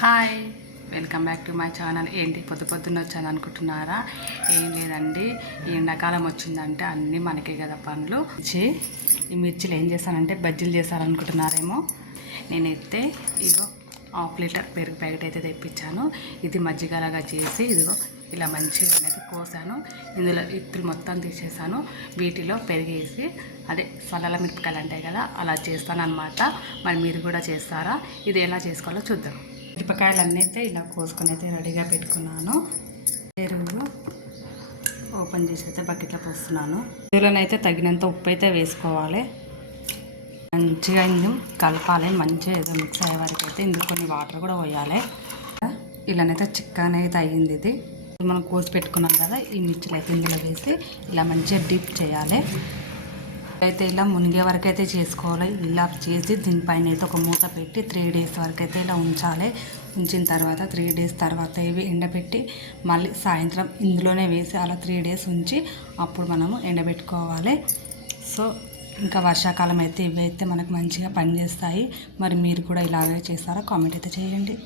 Hi, welcome back to my channel. ఏంటి పొద్దున్న వచ్చాను అనుకుంటున్నారా? ఏం లేదండి, ఈ ఎండాకాలం వచ్చిందంటే అన్నీ మనకే కదా పనులు. ఈ మిర్చిలు ఏం చేస్తానంటే బజ్జీలు చేస్తారనుకుంటున్నారేమో. నేనైతే ఇదిగో 1/2 లీటర్ పెరుగు ప్యాకెట్ అయితే తెప్పించాను. ఇది మజ్జిగలాగా చేసి ఇదిగో ఇలా మంచిగా అనేది కోసాను. ఇందులో ఇత్తులు మొత్తం తీసేసాను. వీటిలో పెరిగేసి అదే సల్లల మిరపకాయలు అంటాయి కదా, అలా చేస్తాను అనమాట. మరి మీరు కూడా చేస్తారా? ఇది ఎలా చేసుకోవాలో చూద్దాం. మిరపకాయలన్నీ అయితే ఇలా కోసుకొని అయితే రెడీగా పెట్టుకున్నాను. పెరుగు ఓపెన్ చేసి అయితే బకెట్లో పోస్తున్నాను. ఇందులోనైతే తగినంత ఉప్పు అయితే వేసుకోవాలి. మంచిగా ఇందులో కలపాలి. మంచిగా ఏదో మిక్స్ అయ్యే వరకు అయితే ఇందులో కొన్ని వాటర్ కూడా పోయాలి. ఇలానైతే చిక్కగా అయితే అయ్యింది. ఇది మనం కోసి పెట్టుకున్నాం కదా, ఈ మిర్చిలు అయితే ఇందులో వేసి ఇలా మంచిగా డిప్ చేయాలి. అయితే ఇలా మునిగే వరకు అయితే చేసుకోవాలి. ఇలా చేసి దీనిపైన అయితే ఒక మూత పెట్టి 3 days వరకు అయితే ఇలా ఉంచాలి. ఉంచిన తర్వాత 3 days తర్వాత ఇవి ఎండబెట్టి మళ్ళీ సాయంత్రం ఇందులోనే వేసి అలా 3 days ఉంచి అప్పుడు మనము ఎండబెట్టుకోవాలి. సో ఇంకా వర్షాకాలం అయితే ఇవి అయితే మనకు మంచిగా పనిచేస్తాయి. మరి మీరు కూడా ఇలాగే చేస్తారా? కామెంట్ అయితే చేయండి.